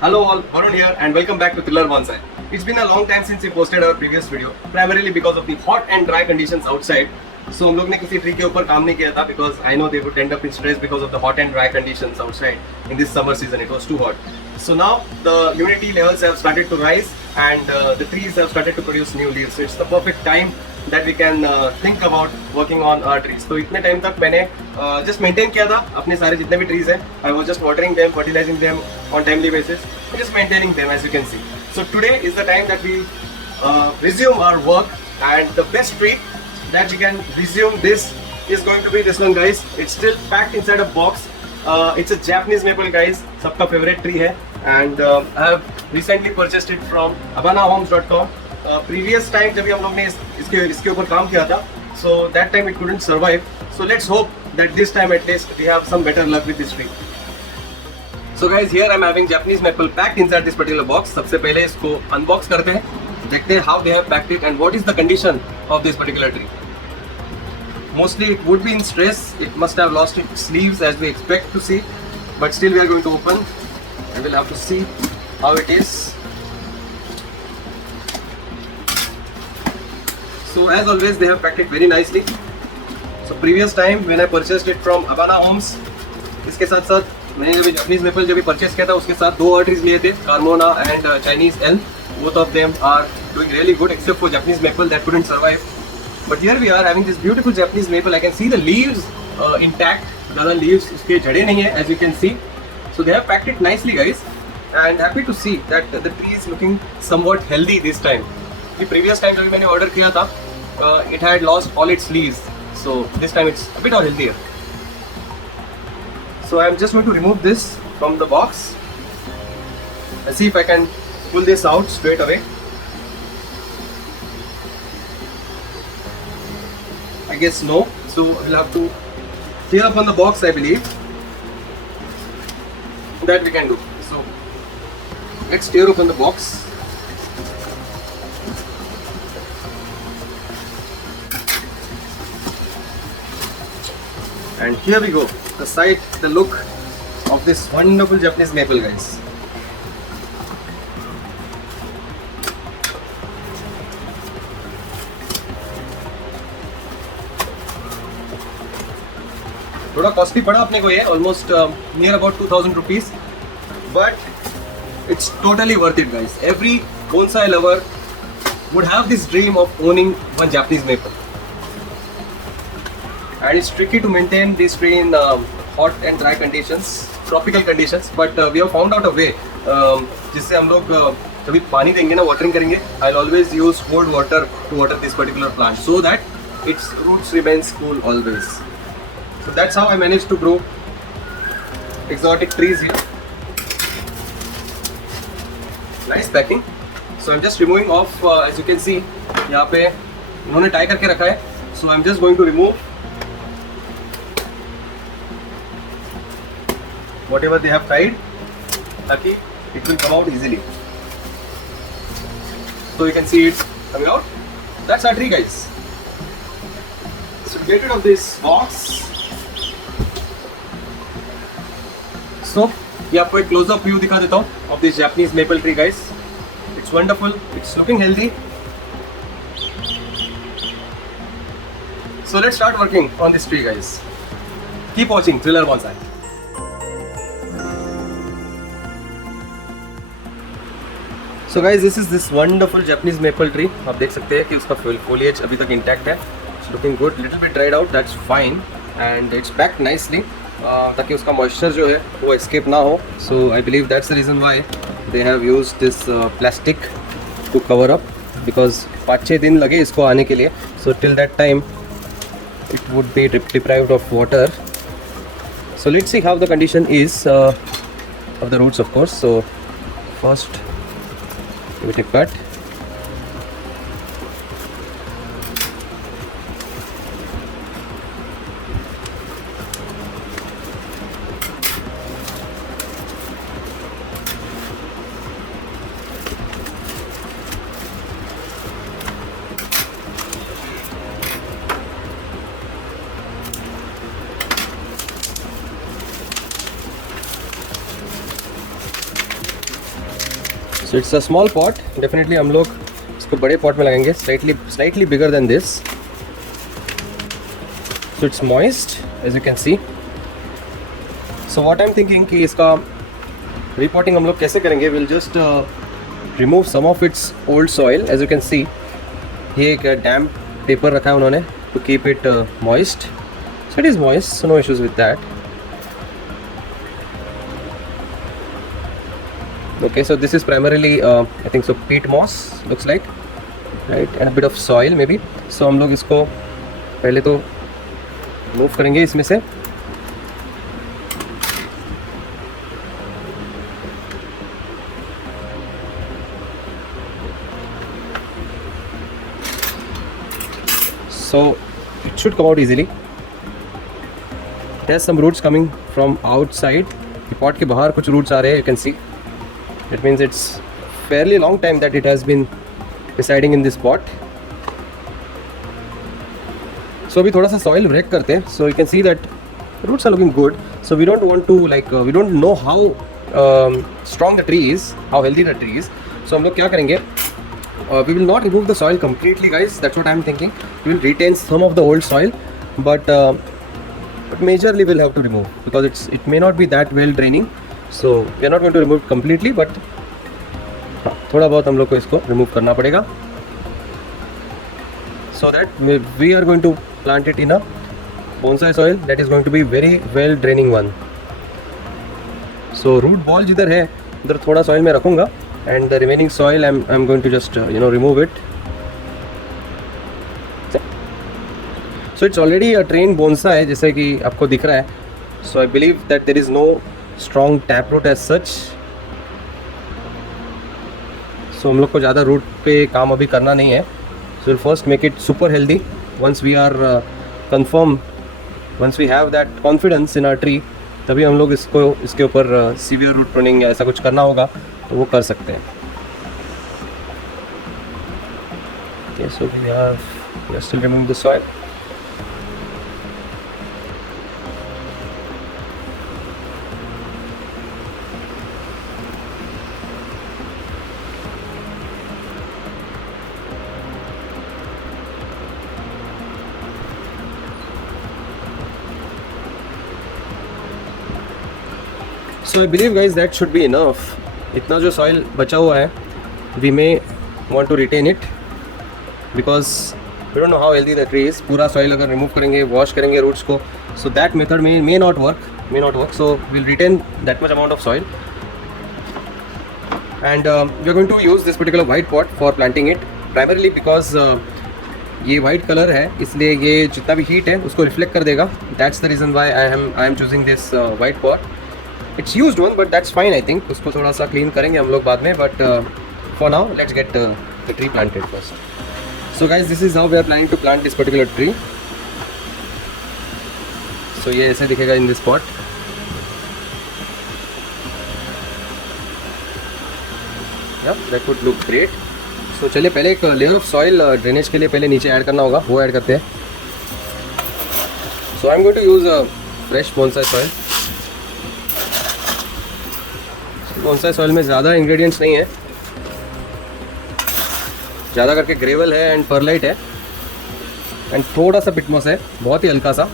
Hello all, Varun here and welcome back to Thriller Bonsai. It's been a long time since we posted our previous video, primarily because of the hot and dry conditions outside. So हम लोग ने किसी tree के ऊपर काम नहीं किया था because I know they would end up in stress because of the hot and dry conditions outside in this summer season. It was too hot. So now the humidity levels have started to rise and the trees have started to produce new leaves. So it's the perfect time that we can think about working on our trees. तो इतने time तक मैंने just maintain किया था अपने सारे जितने भी trees हैं. I was just watering them, fertilizing them on timely basis, just maintaining them as you can see. So today is the time that we resume our work, and the best tree that we can resume this is going to be this one, guys. It's still packed inside a box. It's a Japanese maple, guys. सबका favorite tree है, and I have recently purchased it from abanahomes.com. Previous time जब भी हम लोग ने इसके ऊपर काम किया था, so that time it couldn't survive. So let's hope that this time at least we have some better luck with this tree. So guys, here I'm having Japanese maple packed inside this particular box. सबसे पहले इसको unbox करते हैं, देखते हैं how they have packed it and what is the condition of this particular tree. Mostly it would be in stress. It must have lost its leaves as we expect to see, but still we are going to open and we'll have to see how it is. So as always, they have packed it very nicely. So previous time when I purchased it from Abana Homes, इसके साथ साथ मैंने जब Japanese maple जब भी purchase किया था उसके साथ दो और ट्रीज लिए थे, Carmona and Chinese Elm. Both of them are doing really good except for Japanese maple that couldn't survive. But here we are having this beautiful Japanese maple. I can see the leaves intact. ज़्यादा leaves उसके झड़े नहीं है as you can see. So they have packed it nicely, guys, and happy to see that the tree is looking somewhat healthy this time. The previous time जब मैंने order किया था, it had lost all its leaves. So this time it's a bit more healthier. So I'm just going to remove this from the box. Let's see if I can pull this out straight away. I guess no. So we'll have to tear up on the box, I believe. That we can do. So let's tear open the box. And here we go. The sight, the look of this wonderful Japanese maple, guys. थोड़ा costly पड़ा अपने को ये, almost near about 2000 rupees, but it's totally worth it, guys. Every bonsai lover would have this dream of owning one Japanese maple. And it's tricky to maintain this tree in hot and dry conditions, tropical conditions, but we have found out a way जिससे हम लोग जब भी पानी देंगे ना, watering करेंगे, I'll always use cold water to water this particular plant so that its roots remains cool always. So that's how I managed to grow exotic trees here. Nice packing. So I'm just removing off, as you can see, यहाँ पे इन्होंने tie करके रखा है. So I'm just going to remove whatever they have tied, ताकि it will come out easily. So you can see it coming out. That's our tree, guys. So get rid of this box. So ये आपको एक close-up view दिखा देता हूँ of this Japanese maple tree, guys. It's wonderful. It's looking healthy. So let's start working on this tree, guys. Keep watching Thriller Bonsai. So guys, this is this wonderful Japanese maple tree. आप देख सकते हैं कि उसका foliage अभी तक intact है. It's looking good. Little bit dried out. That's fine. And it's packed nicely. ताकि उसका moisture जो है वो escape ना हो. So I believe that's the reason why they have used this plastic to cover up, because 5-6 दिन लगे इसको आने के लिए. So till that time it would be deprived of water. So let's see how the condition is of the roots, of course. So first give it a cut. So it's a small pot, definitely हम लोग इसको बड़े pot में लगाएंगे, slightly bigger than this. So it's moist as you can see. So what I am thinking कि इसका repotting हम लोग कैसे करेंगे. Will just remove some of its old soil. As you can see ये एक डैम्प पेपर रखा है उन्होंने to keep it moist. So it is moist, so no issues with that. Okay, so this is primarily I think so peat moss looks like, right, and a bit of soil maybe. So हम लोग इसको पहले तो remove करेंगे इसमें से. So it should come out easily. There's some roots coming from outside. pot के बाहर कुछ roots आ रहे हैं, you can see. It means it's fairly long time that it has been residing in this pot. So अभी थोड़ा सा soil break करते हैं. So you can see that roots are looking good. So we don't want to we don't know how strong the tree is, how healthy the tree is. So हम लोग क्या करेंगे? We will not remove the soil completely, guys. That's what I'm thinking. We will retain some of the old soil, but majorly we'll have to remove because it may not be that well draining. So we are not going to remove it completely, but थोड़ा बहुत हम लोग को इसको remove करना पड़ेगा. So that we are going to plant it in a bonsai soil that is going to be very well draining one. So root ball जिधर है उधर थोड़ा soil में रखूँगा, and the remaining soil I'm going to just remove it. So it's already a trained bonsai जैसे कि आपको दिख रहा है. So I believe that there is no strong taproot as such. So हम लोग को ज़्यादा रूट पे काम अभी करना नहीं है. So we'll first make it super healthy. Once we are confirm, once we have that confidence in our tree, तभी हम लोग इसके ऊपर severe root pruning या ऐसा कुछ करना होगा तो वो कर सकते हैं. Okay, so we are still removing the soil. So I believe guys that should be enough. इतना जो soil बचा हुआ है, we may want to retain it because we don't know how healthy the tree is. पूरा soil अगर remove करेंगे, wash करेंगे roots को, so that method may not work. So we'll retain that much amount of soil. And we are going to use this particular white pot for planting it primarily because ये white color है, इसलिए ये जितना भी heat है उसको reflect कर देगा. That's the reason why I am choosing this white pot. It's used one, but that's fine I think. उसको थोड़ा सा clean करेंगे हम लोग बाद में, but for now let's get the tree planted first. So guys, this is how we are planning to plant this particular tree. So ये ऐसे दिखेगा in this pot. Yeah, that would look great. So चलिए पहले एक layer of soil drainage के लिए पहले नीचे ऐड करना होगा, वो ऐड करते हैं. So I'm going to use a fresh bonsai soil. bonsai soil में ज़्यादा ingredients नहीं है, ज़्यादा करके ग्रेवल है एंड परलाइट है एंड थोड़ा सा पिटमोस है, बहुत ही हल्का सा.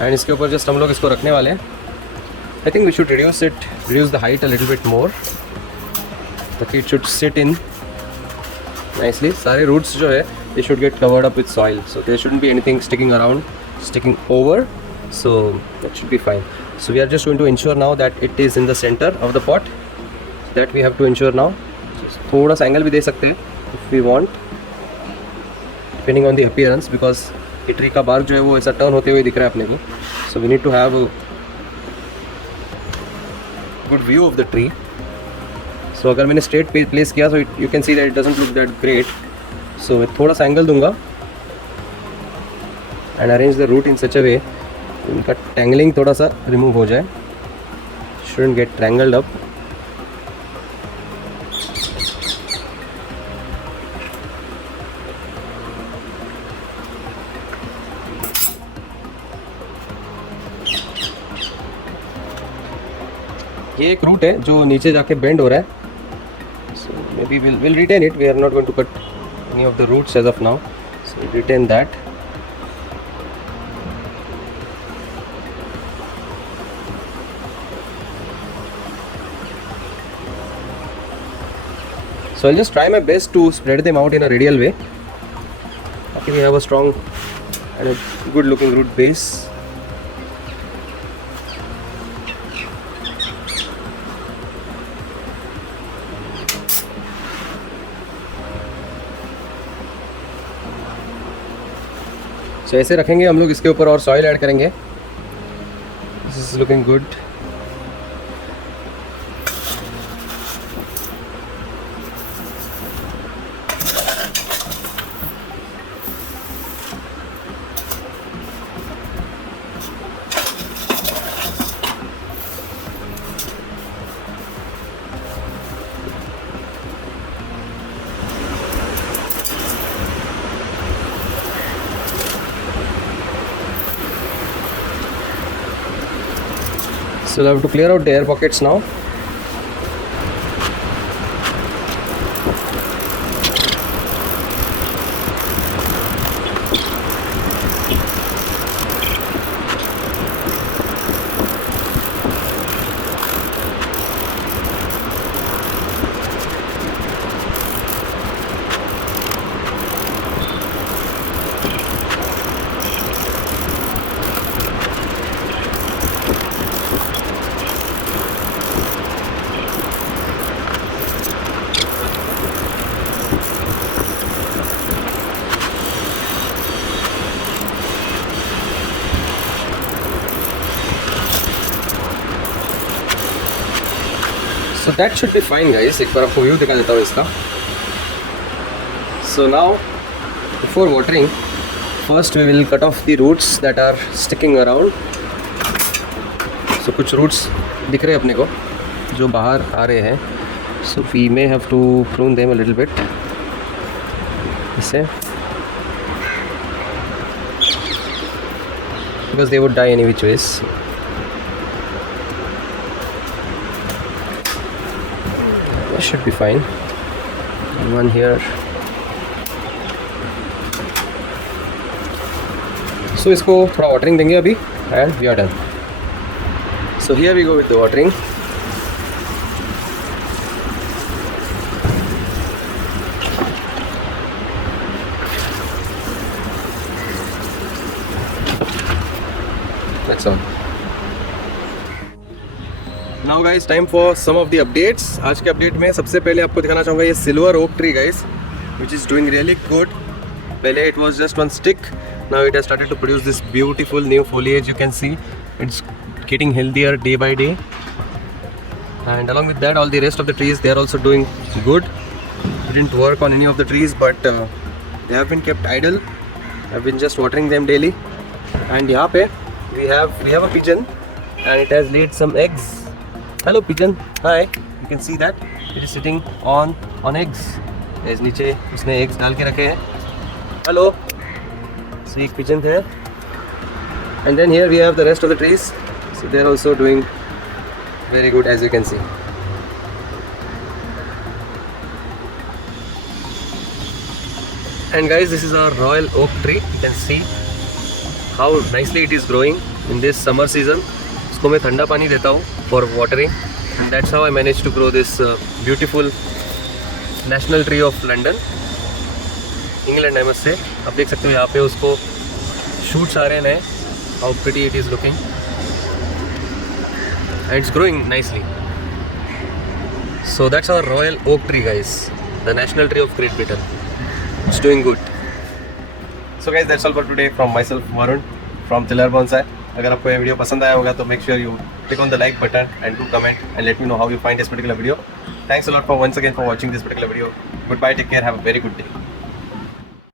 एंड इसके ऊपर जस्ट हम लोग इसको रखने वाले हैं. I think we should reduce the height a little bit more ताकि it should sit in nicely. सारे रूट्स जो है they should get covered up with soil, so there shouldn't be anything sticking around, sticking over, so that should be fine. So we are just going to ensure now that it is in the center of the pot. That we have to ensure now. थोड़ा सा angle भी दे सकते हैं if we want, depending on the appearance, because ये tree का bark जो है वो ऐसा टर्न होते हुए दिख रहा है अपने को. So we need to have a good view of the tree. So अगर मैंने straight place किया, so you can see that it doesn't look that great. So मैं थोड़ा सा एंगल दूंगा and arrange the root in such a way इनका tangling थोड़ा सा रिमूव हो जाए. shouldn't get tangled up. ये एक रूट है जो नीचे जाके बेंड हो रहा है, so maybe will retain it. We are not going to cut any of the roots as of now, so retain that. So I'll just try my best to spread them out in a radial way. Okay, we have a strong and a good looking root base. So ऐसे रखेंगे हम लोग, इसके ऊपर और soil add करेंगे. This is looking good. So we'll have to clear out the air pockets now. So that should be fine guys. एक बार आपको व्यू दिखा देता हूँ इसका. So now before watering, first we will cut off the roots that are sticking around. So कुछ roots दिख रहे हैं अपने को जो बाहर आ रहे हैं. So we may have to prune them a little bit. इससे because they would die any which ways. Should be fine. And one here. So इसको थोड़ा watering देंगे अभी and we are done. So here we go with the watering. That's all. Now guys, time for some of the updates. आज के update में सबसे पहले आपको दिखाना चाहूँगा ये silver oak tree guys, which is doing really good. पहले it was just one stick, now it has started to produce this beautiful new foliage. You can see it's getting healthier day by day, and along with that all the rest of the trees, they are also doing good. We didn't work on any of the trees, but they have been kept idle. I've been just watering them daily. And यहाँ पे we have a pigeon and it has laid some eggs. Hello pigeon, hi. You can see that it is sitting on eggs. Guys, नीचे उसने eggs डाल के रखे हैं. Hello. So एक pigeon है. And then here we have the rest of the trees. So they are also doing very good as you can see. And guys, this is our royal oak tree. You can see how nicely it is growing in this summer season. इसको मैं ठंडा पानी देता हूँ for watering, and that's how I managed to grow this beautiful national tree of London, England I must say. आप देख सकते हो यहाँ पे उसको shoots आ रहे हैं नए. How pretty it is looking, and it's growing nicely. So that's our royal oak tree guys, the national tree of Great Britain. It's doing good. So guys, that's all for today from myself Varun from Tiller Bonsai. अगर आपको ये video पसंद आया होगा तो make sure you click on the like button and do comment and let me know how you find this particular video. Thanks a lot for once again for watching this particular video. Good bye, take care, have a very good day.